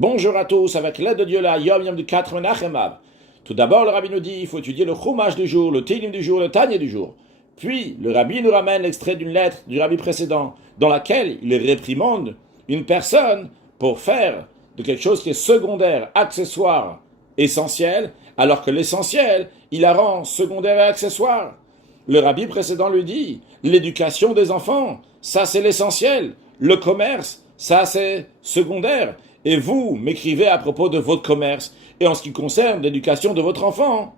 Bonjour à tous, avec l'aide de Dieu, la Yom Yom du 4 Menachem Av. Tout d'abord, le Rabbi nous dit il faut étudier le Chumash du jour, le Tehillim du jour, le Tanya du jour. Puis, le Rabbi nous ramène l'extrait d'une lettre du Rabbi précédent, dans laquelle il réprimande une personne pour faire de quelque chose qui est secondaire, accessoire, essentiel, alors que l'essentiel, il la rend secondaire et accessoire. Le Rabbi précédent lui dit l'éducation des enfants, ça c'est l'essentiel. Le commerce, ça c'est secondaire. Et vous m'écrivez à propos de votre commerce et en ce qui concerne l'éducation de votre enfant.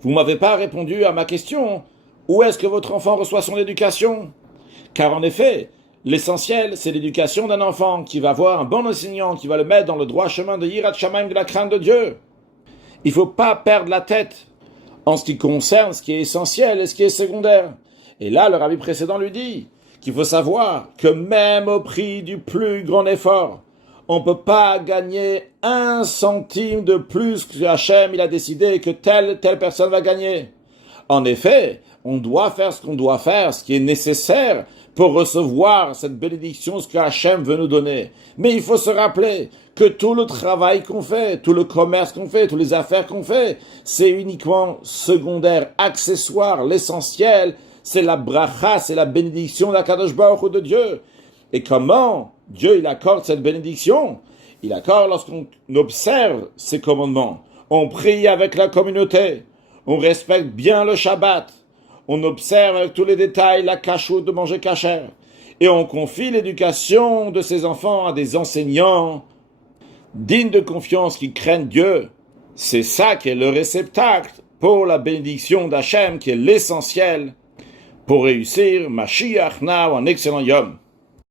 Vous ne m'avez pas répondu à ma question. Où est-ce que votre enfant reçoit son éducation? Car en effet, l'essentiel, c'est l'éducation d'un enfant qui va avoir un bon enseignant, qui va le mettre dans le droit chemin de Yirat Shamayim, de la crainte de Dieu. Il ne faut pas perdre la tête en ce qui concerne ce qui est essentiel et ce qui est secondaire. Et là, le rabbi précédent lui dit qu'il faut savoir que même au prix du plus grand effort, on ne peut pas gagner 1 centime de plus que Hachem il a décidé que telle personne va gagner. En effet, on doit faire ce qu'on doit faire, ce qui est nécessaire pour recevoir cette bénédiction, ce que Hachem veut nous donner. Mais il faut se rappeler que tout le travail qu'on fait, tout le commerce qu'on fait, toutes les affaires qu'on fait, c'est uniquement secondaire, accessoire. L'essentiel, c'est la bracha, c'est la bénédiction d'Akadosh Baruch Hu de Dieu. Et comment Dieu il accorde cette bénédiction? Il accorde lorsqu'on observe ses commandements. On prie avec la communauté. On respecte bien le Shabbat. On observe avec tous les détails la cachoute de manger kasher. Et on confie l'éducation de ses enfants à des enseignants dignes de confiance qui craignent Dieu. C'est ça qui est le réceptacle pour la bénédiction d'Hachem, qui est l'essentiel pour réussir Mashiach Now, un excellent Yom.